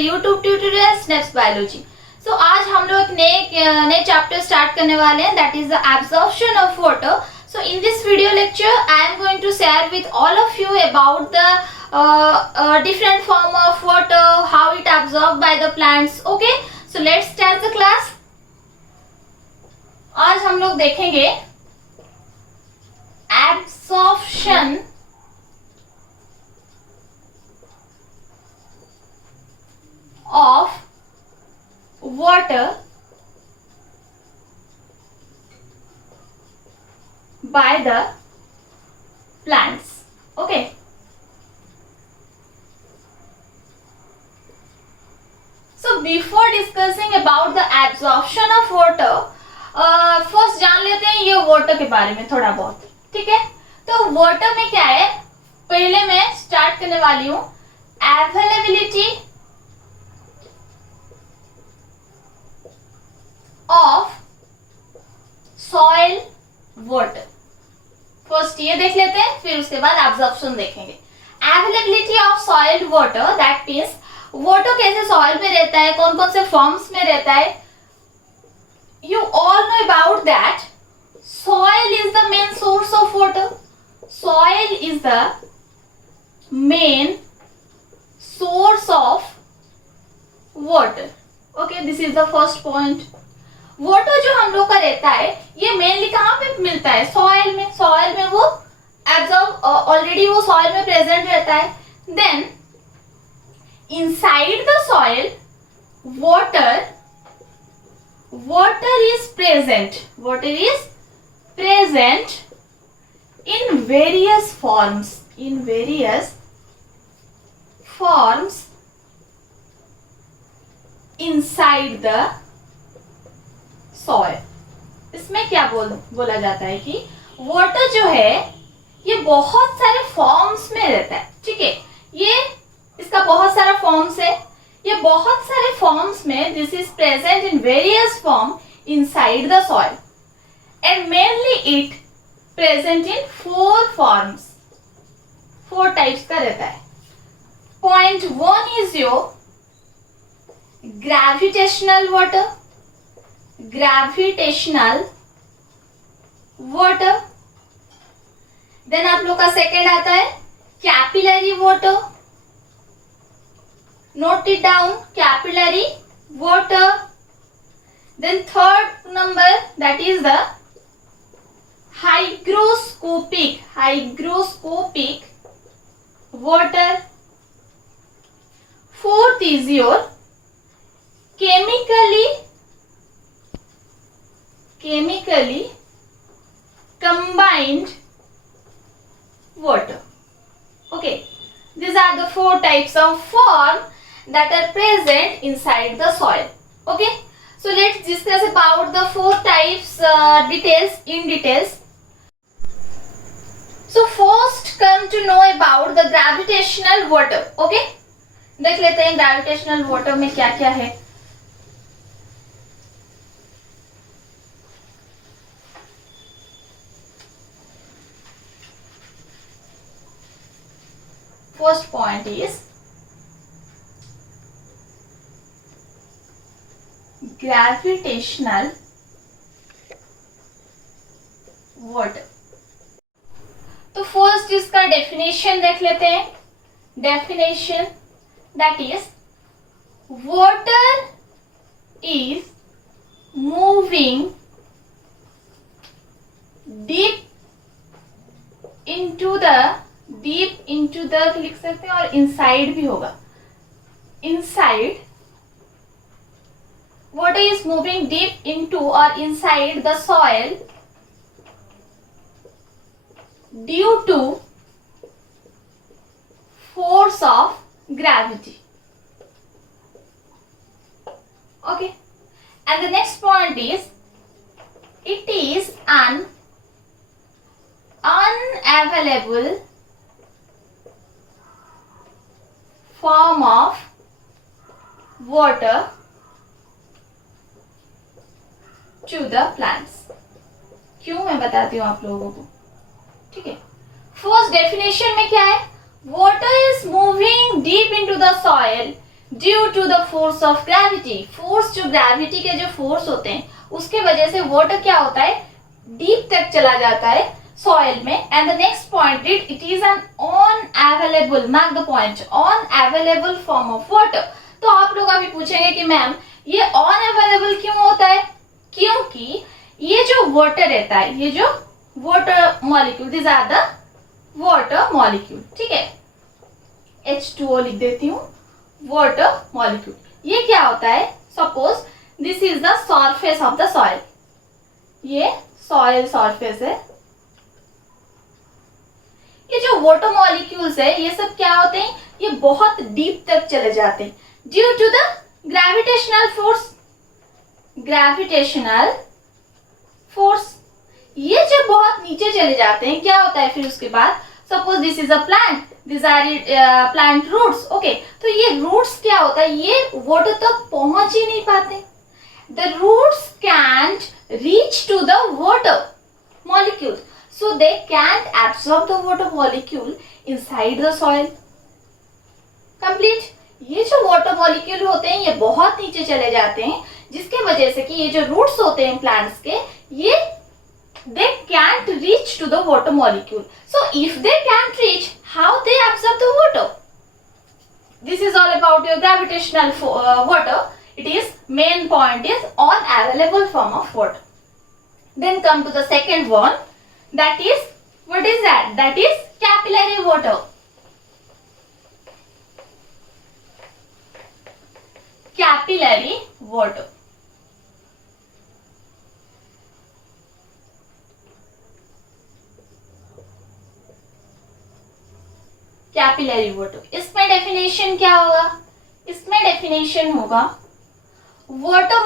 YouTube tutorial snaps biology. So आज हम लोग नए चैप्टर स्टार्ट करने वाले हैं, that is the absorption of water. So in this video lecture I am going to share with all of you about the different form of water, how it absorbed by the plants. Okay, so let's start the class. आज हम लोग देखेंगे absorption of water by the plants. Okay, so before discussing about the absorption of water, first जान लेते हैं ये वाटर के बारे में थोड़ा बहुत। ठीक है, तो वाटर में क्या है, पहले मैं स्टार्ट करने वाली हूं availability of soil water. First ये देख लेते हैं, फिर उसके बाद एब्जॉर्प्शन देखेंगे। Availability of soil water, that means water कैसे सॉइल में रहता है, कौन कौन से फॉर्म्स में रहता है। You all know about that soil is the main source of water. Soil is the main source of water. Okay, this is the first point. Water जो हम लोग का रहता है ये मेनली कहाँ पे मिलता है, सॉइल में। सॉइल में वो एब्जॉर्ब ऑलरेडी वो सॉइल में प्रेजेंट रहता है। Then inside the soil water is present. Water is present in various forms inside the soil. इसमें क्या बोला जाता है कि वाटर जो है ये बहुत सारे फॉर्म्स में रहता है। ठीक है, ये इसका बहुत सारा फॉर्म्स है, ये बहुत सारे फॉर्म्स में this is present in various form inside the soil and mainly it present in four forms, four types का रहता है। Point 1 is your gravitational water, then आप लोग का सेकेंड आता है capillary water, note it down, capillary water। then third number, that is the hygroscopic water। fourth is your chemically combined water। okay, these are the four types of form that are present inside the soil। okay, so let's discuss about the four types details। So first come to know about the gravitational water। okay, देख लेते हैं gravitational water में क्या क्या है। First point is gravitational water। तो फर्स्ट इसका डेफिनेशन देख लेते हैं। Definition, that is water is moving deep into the लिख सकते हैं, और इनसाइड भी होगा। Inside, water is moving deep into or inside the soil due to force of gravity। okay, and the next point is it is an unavailable form of water to the plants। क्यों, मैं बताती हूँ आप लोगों को। ठीक है, first definition में क्या है, water is moving deep into the soil due to the force of gravity, force जो ग्रेविटी के जो फोर्स होते हैं उसके वजह से वाटर क्या होता है, डीप तक चला जाता है सॉइल में. And the next point it is an unavailable, mark the point, unavailable form of water. तो आप लोग अभी पूछेंगे कि मैम ये अनअवेलेबल क्यों होता है, क्योंकि ये जो वाटर रहता है, ये जो water molecule, this are the water molecule, ठीक है, H2O लिख देती हूँ, वाटर मॉलिक्यूल. ये क्या होता है, suppose this is the surface of the soil, ये सॉइल सरफेस है. ये जो वाटर मॉलिक्यूल्स है ये सब क्या होते हैं, ये बहुत डीप तक चले जाते हैं due to the gravitational force, gravitational force. ये जब बहुत नीचे चले जाते हैं क्या होता है फिर उसके बाद, suppose this is a plant, this are plant roots, okay, तो ये रूट्स क्या होता है, ये वाटर तक पहुंच ही नहीं पाते. The roots can't reach to the water molecule, so they can't absorb the water molecule inside the soil. Complete. ये जो वाटर मॉलिक्यूल होते हैं ये बहुत नीचे चले जाते हैं, जिसके वजह से कि ये जो रूट्स होते हैं प्लांट्स के, ये they can't reach to the water molecule. So if they can't reach, how they absorb the water? This is all about your gravitational water. It is main point is unavailable form of water. Then come to the second one. That is, what is that? That is capillary water. Capillary water. Capillary water, इसमें डेफिनेशन क्या होगा, इसमें डेफिनेशन होगा water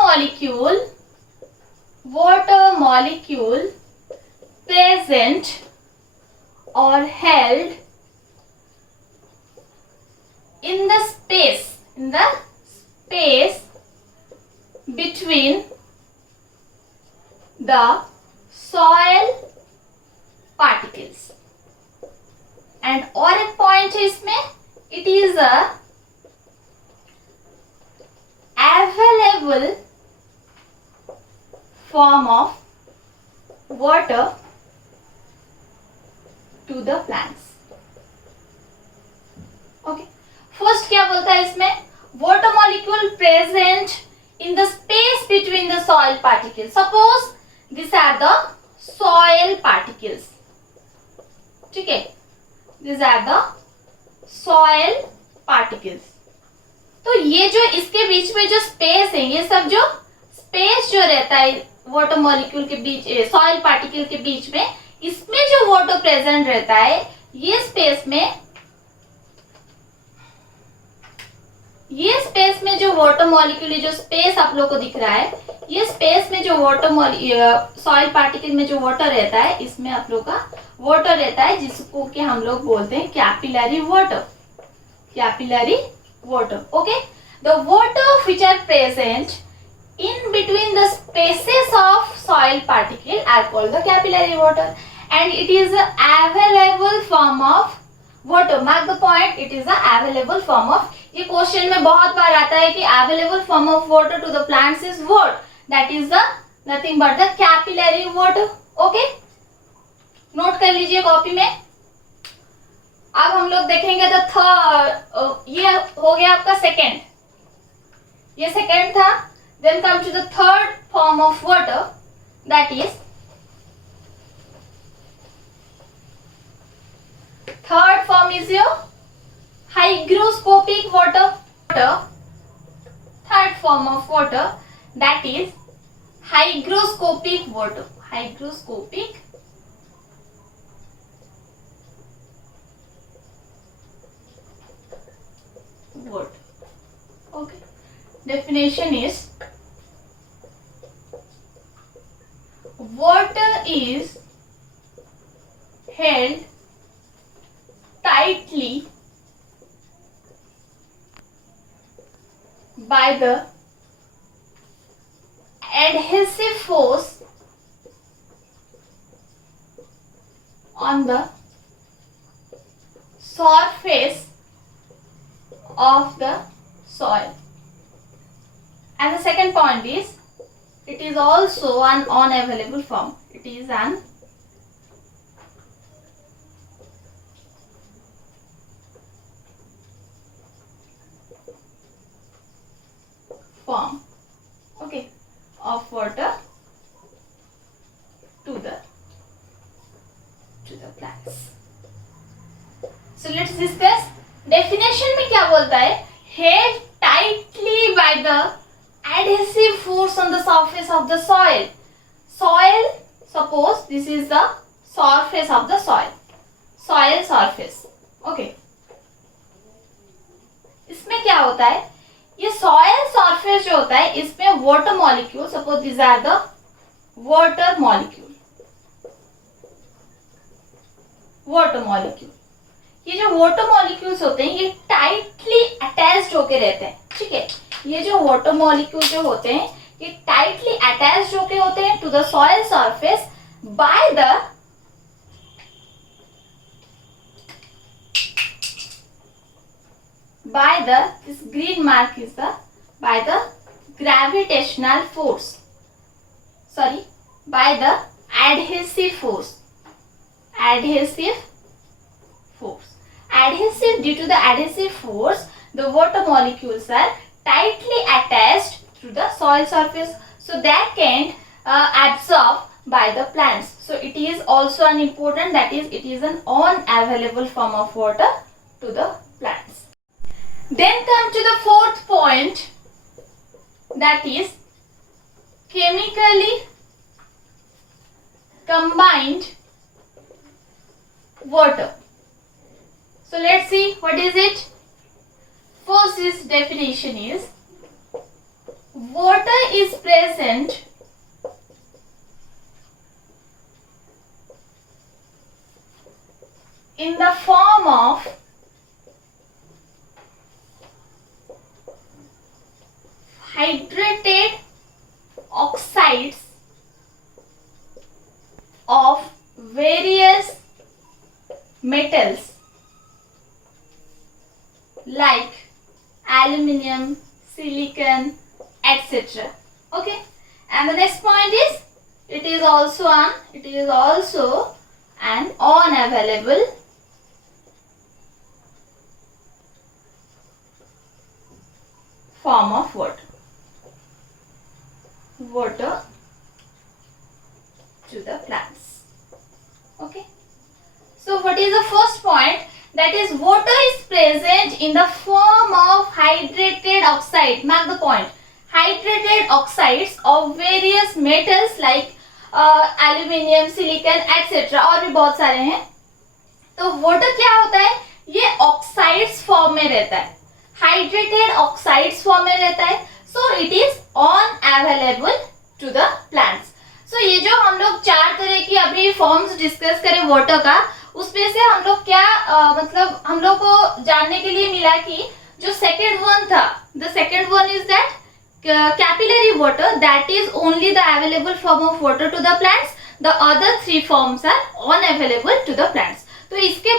molecule present or held in the space between the soil particles. And और एक पॉइंट है इसमें, it is a available form of water to the plants. Okay. First क्या बोलता है इसमें, water molecule present in the space between the soil particles. Suppose these are the soil particles. ठीक है, these are the soil particles. तो ये जो इसके बीच में जो स्पेस है, ये सब जो स्पेस जो रहता है वाटर मॉलिक्यूल के बीच, सॉइल पार्टिकल के बीच में, इसमें जो वाटर प्रेजेंट रहता है, ये स्पेस में जो वाटर मॉलिक्यूल, जो स्पेस आप लोग को दिख रहा है, ये स्पेस में जो वाटर सॉइल पार्टिकल में जो वाटर रहता है, इसमें आप लोग का वाटर रहता है जिसको कि हम लोग बोलते हैं capillary water. Capillary water. Okay, the water which are present in between the spaces of soil particle are called the capillary water, and it is a available form of water. Mark the point, it is a available form of. ये क्वेश्चन में बहुत बार आता है कि available form of water to the plants is what? That is the nothing but the capillary water. Okay, note कर लीजिए कॉपी में. अब हम लोग देखेंगे तो थर्ड, ये हो गया आपका सेकेंड, ये सेकेंड था. Then come to the third form of water, that is third form is your hygroscopic water. Third form of water, that is hygroscopic water. Hygroscopic water. Okay, definition is water is held tightly by the adhesive force on the surface of the soil. And the second point is, it is also an unavailable form. It is an form, okay, of water to the plants. So let's discuss. Definition में क्या बोलता है? Held tightly by the adhesive force on the surface of the soil. Soil, suppose this is the surface of the soil. Soil surface. Okay. इसमें क्या होता है? ये soil surface जो होता है, इसमें water molecule, suppose these are the water molecule. water molecule. ये जो water molecules होते हैं ये tightly attached होके रहते हैं, ठीक है. ये जो water molecule जो होते हैं ये tightly attached होके होते हैं to the soil surface by the this green mark is the by the gravitational force. Sorry, by the adhesive force. Adhesive force. Adhesive, due to the adhesive force, the water molecules are tightly attached to the soil surface, so that can absorb by the plants. So it is also an important, that is, it is an unavailable form of water to the plants. Then come to the fourth point, that is chemically combined water. So let's see what is it. First is definition is, water is present in the form of hydrated oxides of various metals like aluminium, silicon, etc. Okay, and the next point is, it is also an unavailable form of water to the plants. Okay, so what is the first point? That is, water is present in the form of hydrated oxide. Mark the point. Hydrated oxides of various metals like aluminium, silicon, etc. और भी बहुत सारे हैं. तो water क्या होता है? ये oxides form में रहता है. Hydrated oxides form में रहता है. So it is unavailable to the plants. So ये जो हम लोग चार तरह की अभी forms discuss करें water का, उसमें से हम लोग क्या मतलब हम लोग को जानने के लिए मिला कि जो सेकेंड वन था, the second one is that capillary water, that is only the available form of water to the plants. The other three forms are unavailable to the plants. तो इसके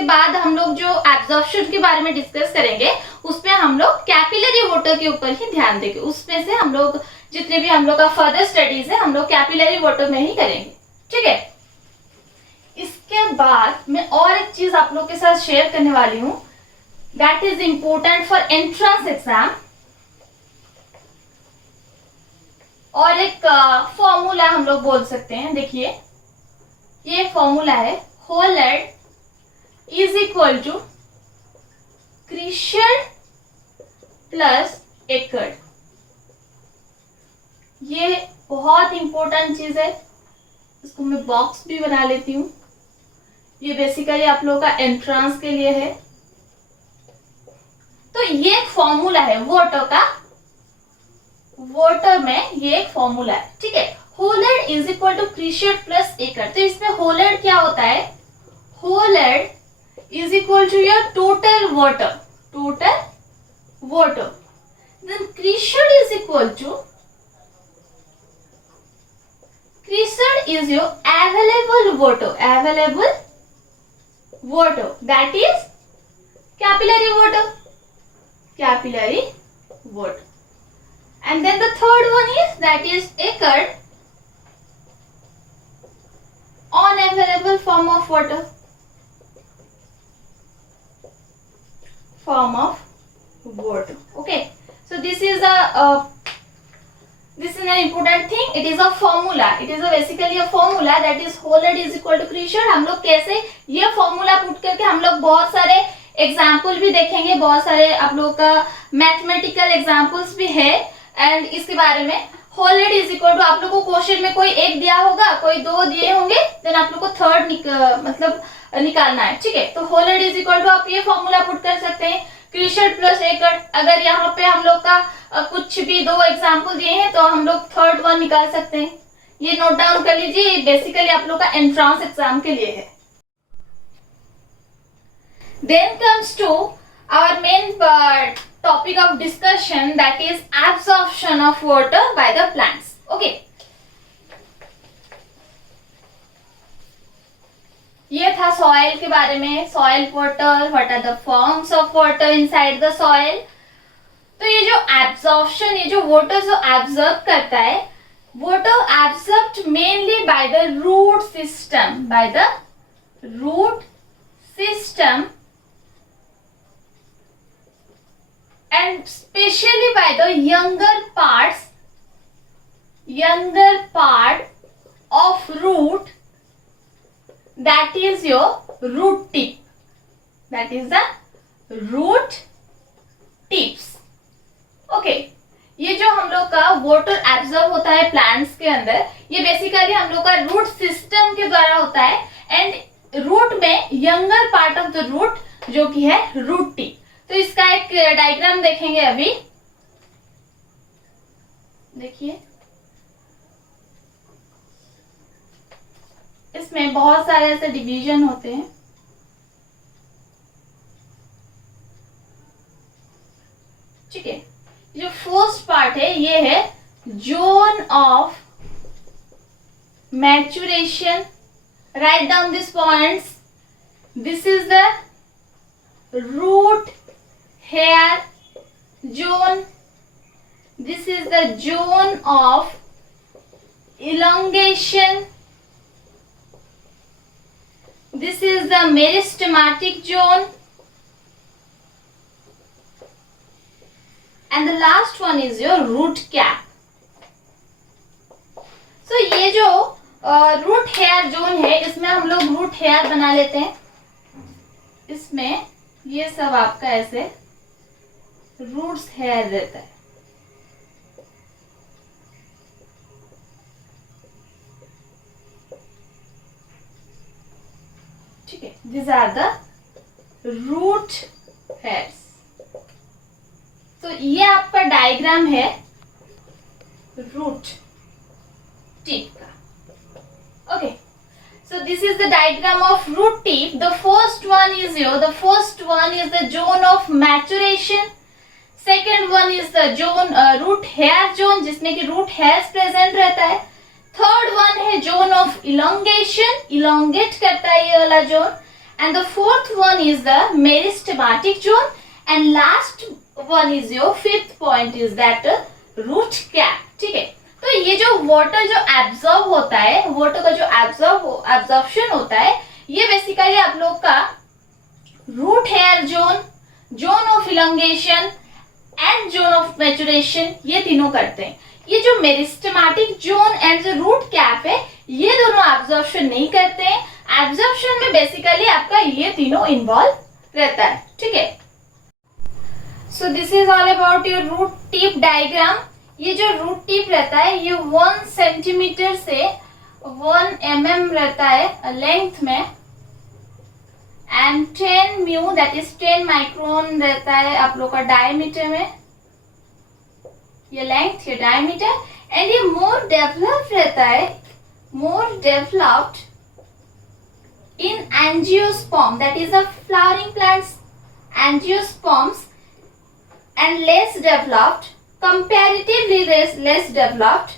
बाद हम लोग जो एब्जॉर्प्शन के बारे में डिस्कस करेंगे, उसमें हम लोग कैपिलरी वाटर के ऊपर ही ध्यान देंगे. उसमें से हम लोग जितने भी हम लोग का फर्दर स्टडीज है, हम लोग कैपिलरी वाटर में ही करेंगे. ठीक है. इसके बाद मैं और एक चीज आप लोग के साथ शेयर करने वाली हूं, that is important for entrance exam. और एक फॉर्मूला हम लोग बोल सकते हैं. देखिए, ये फॉर्मूला है, holard is equal to chresard plus एकड़. ये बहुत इंपॉर्टेंट चीज है. इसको मैं बॉक्स भी बना लेती हूँ. ये बेसिकली आप लोगों का एंट्रेंस के लिए है. तो ये एक फॉर्मूला है वाटर का. वाटर में ये एक फॉर्मूला है. ठीक है. Holard is equal to chresard plus एकड़. तो इसमें होलर्ड क्या होता है? Holard is equal to your total water. Then chresard is equal to, chresard is your available water, that is capillary water. capillary water. And then the third one is that is occurred unavailable form of water. Form of water. Okay. So this is an important thing. It is a formula. It is a basically a formula that is whole head is equal to pressure. हम लोग कैसे ये formula put करके हम लोग बहुत सारे एग्जाम्पल भी देखेंगे, बहुत सारे आप लोगों का मैथमेटिकल एग्जाम्पल्स भी है एंड इसके बारे में whole head is equal to आप लोग को क्वेश्चन में कोई एक दिया होगा, कोई दो दिए होंगे, देन आप लोग को थर्ड मतलब निकालना है. ठीक है, तो whole head is equal to आप ये फॉर्मूला पुट कर सकते हैं क्रीशर प्लस एकड़. अगर यहाँ पे हम लोग का कुछ भी दो एग्जाम्पल दिए हैं तो हम लोग थर्ड वन निकाल सकते हैं. ये नोट डाउन कर लीजिए, बेसिकली आप लोग का एंट्रांस एग्जाम के लिए है. Then comes to our main topic of discussion, that is absorption of water by the plants. Okay. ये था सॉइल के बारे में, soil water, what are the forms of water inside the soil. तो ये जो एब्जॉर्प्शन, ये जो वाटर जो एब्जॉर्ब करता है, water absorbed mainly by the root system, by the root system and especially by the younger part of root, that is your root tip, that is the root tips. Okay, ये जो हम लोग का water absorb होता है प्लांट्स के अंदर, ये बेसिकली हम लोग का रूट सिस्टम के द्वारा होता है एंड रूट में younger part of the root जो कि है रूट टिप. तो इसका एक डायग्राम देखेंगे अभी. देखिए, इसमें बहुत सारे ऐसे डिवीजन होते हैं. ठीक है, जो फर्स्ट पार्ट है ये है zone of maturation. Right down this points. This is the root hair zone. This is the zone of elongation. This is the meristematic zone. And the last one is your root cap. So ये जो root hair zone है, इसमें हम लोग root hair बना लेते हैं. इसमें ये सब आपका ऐसे रूट्स हेयर रहता है. ठीक है, these are the root hairs. तो ये आपका डायग्राम है रूट टिप का. Okay, so this is the diagram of root tip. The first one is the zone of maturation. Second one is the zone root hair zone, जिसमें कि root hairs present रहता है. Third one है zone of elongation, elongate करता है ये वाला zone. And the fourth one is the meristematic zone. And last one is your fifth point is that root cap. ठीक है, तो ये जो वाटर जो एब्जॉर्ब होता है, वाटर का जो एब्जॉर्प्शन होता है, ये बेसिकली आप लोग का root hair zone, zone of elongation and zone of maturation, ये तीनों करते हैं. ये जो मेरिस्टेमेटिक जोन एंड जो रूट कैप है, ये दोनों एब्जॉर्प्शन नहीं करते हैं. एब्जॉर्प्शन में बेसिकली आपका ये तीनों इन्वॉल्व रहता है. ठीक है, so this is all about your root tip diagram. ये जो रूट टिप रहता है ये 1 सेंटीमीटर से 1 mm रहता है लेंथ में एंड 10 म्यू दैट इज 10 माइक्रोन रहता है आप लोग का डायमीटर में. ये लेंथ, ये डायमीटर. एंड ये मोर डेवलप्ड रहता है, more developed in angiosperm, that is a flowering plants, angiosperms, and less developed, comparatively less developed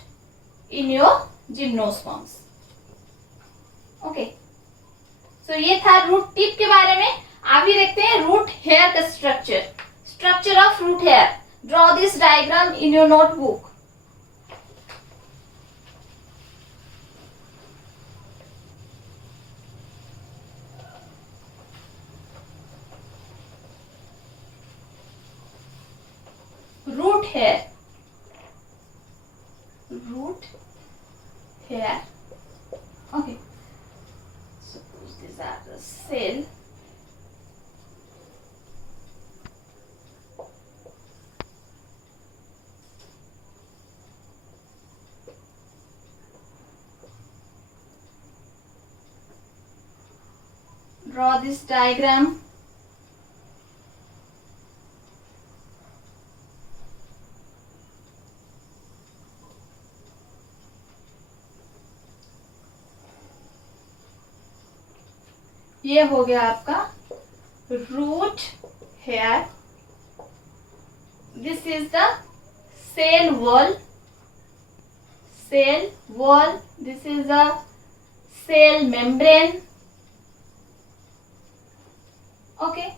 in your gymnosperms. Okay, so ये था रूट टिप के बारे में. अभी देखते हैं रूट हेयर का structure. Structure of root hair. Draw this diagram in your notebook. Root hair. Root hair. Okay. Suppose these are the cell. Draw this diagram. ये हो गया आपका root hair. This is the cell wall. Cell wall. This is the cell membrane. Okay.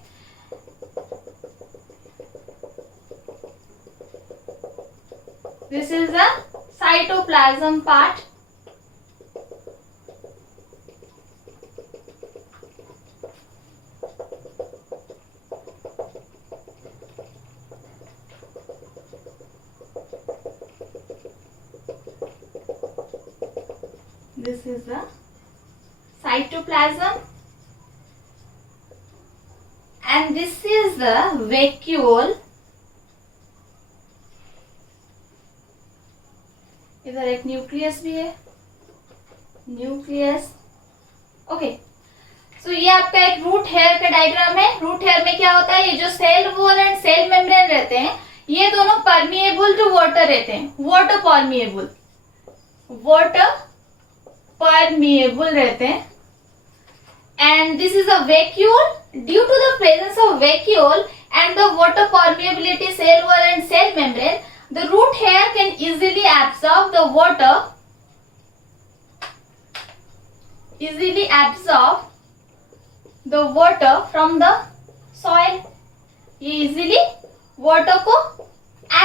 This is the cytoplasm part. This is the cytoplasm. And this is the vacuole. इधर एक न्यूक्लियस भी है. Nucleus. Okay. सो ये आपका एक root hair का diagram है. Root hair में क्या होता है, ये जो cell wall and cell membrane रहते हैं ये दोनों परमिएबल टू वाटर रहते हैं. Water permeable. वाटर परमिएबल रहते हैं. And this is a vacuole. Due to the presence of vacuole and the water permeability cell wall and cell membrane, the root hair can easily absorb the water. Easily absorb the water from the soil. ये easily water को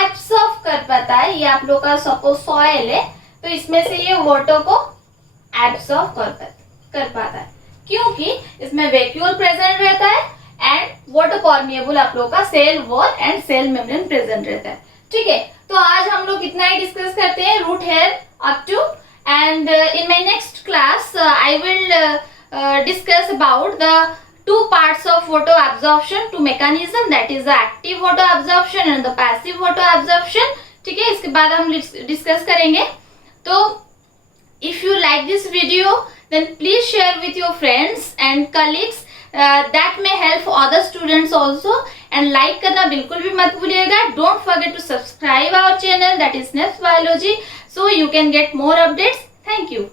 absorb कर पाता है. ये आप लोग का suppose soil है तो इसमें से ये water को absorb कर पाता है क्योंकि इसमें वैक्यूल प्रेजेंट रहता है एंड वाटर परमिएबल आप लोगों का cell wall and cell membrane present रहता है. ठीक है. तो आज हम लोग इतना ही डिस्कस करते हैं root hair up to. And in my next class I will discuss about the two parts of photo absorption, two mechanism, that is the active photo absorption and the passive photo absorption. ठीक है. इसके बाद हम डिस्कस करेंगे. तो if you like this video then please share with your friends and colleagues. That may help other students also. And like करना बिल्कुल भी मत भूलिएगा. Don't forget to subscribe our channel, that is SNEPS Biology, so you can get more updates. Thank you.